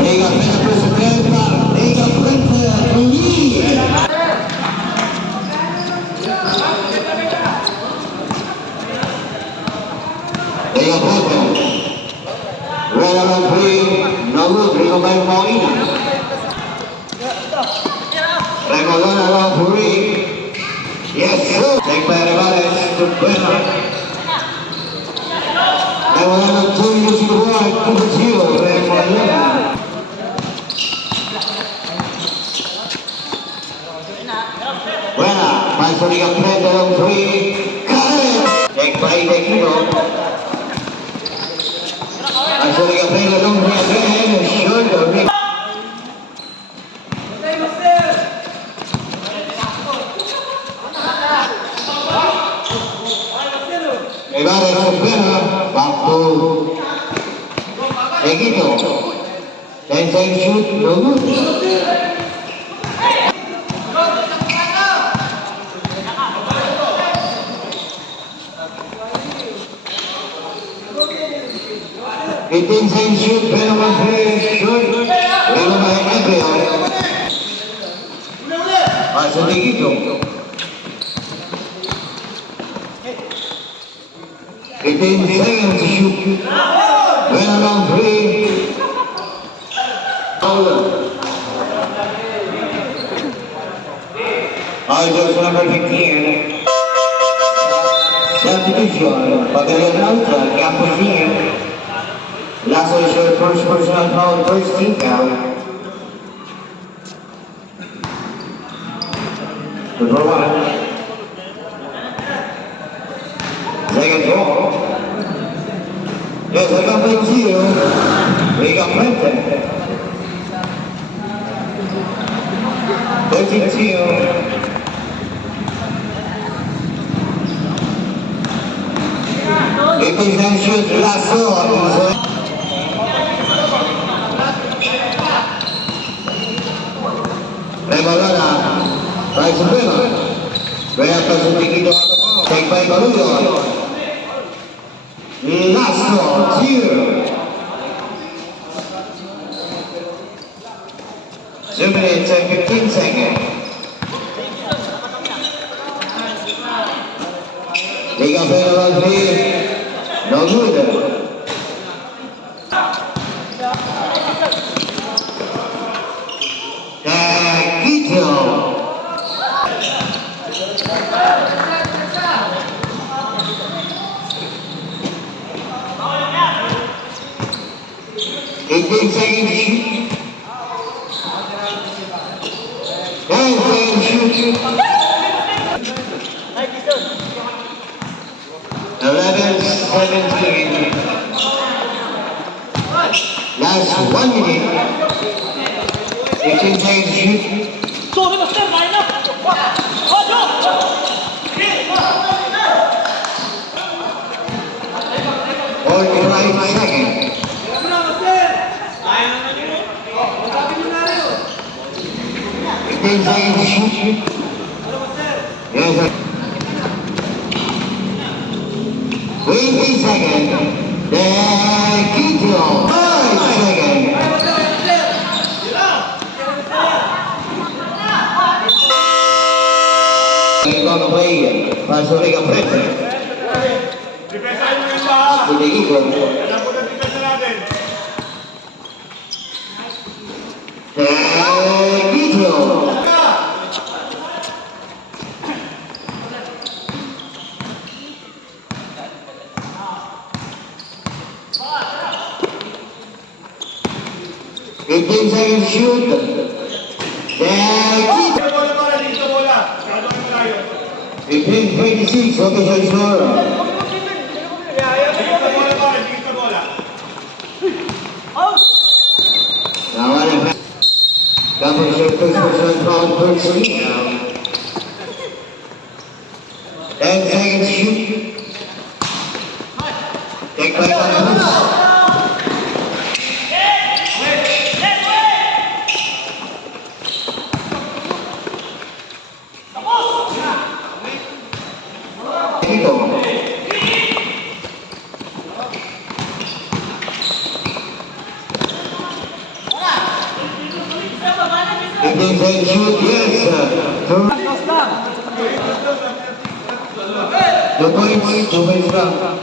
Liga Pena Presidenta, Liga Frente Luis. Liga Foto. Real Madrid, Nogut, Rigoberto Molina. Regodona Lofuri. Yes, sir. Take by Rivales to Pena. Regodona Tulio Silva, Tuccio, Regodona. Buena, falso Liga Frente Lofuri. Take by Dequino. Falso Liga Frente Lofuri again, shoulder. Rivales supera, waktu Dequino. Dan saya shoot, Nogut. Within same shoot, pero mas shoot, pero may embryo. Pasok Dequino. Within seconds shoot, well around 3. Just number 15. Substitution, Pagalianauta, Capuzin. Last one short first personal foul, first team foul. Number 1. Second ball. Yes, I got by 2. We got Clinton. 32. Representations Lasso. Regalona. Right to Pena. Real Pacifico. Take by Baruyo. Lasso. 2. 2 minutes and 15 seconds. Liga Pena Madrid. No good. Quito. Eighteen seconds shoot. 10 seconds shoot. 11, 17. Last 1 minute. 15 seconds shoot. 45 seconds. 15 seconds shoot. Yes, sir. 20 seconds. Quito. 5 seconds. On the way, Paso Liga Frente. Dequino. Dequino. 15 seconds shoot. Dequino. 15-26, official score. Now on it. Double shot, first person foul, first team now. 10 seconds shoot. Take by Campos. inside shoot, yes. Two points lang.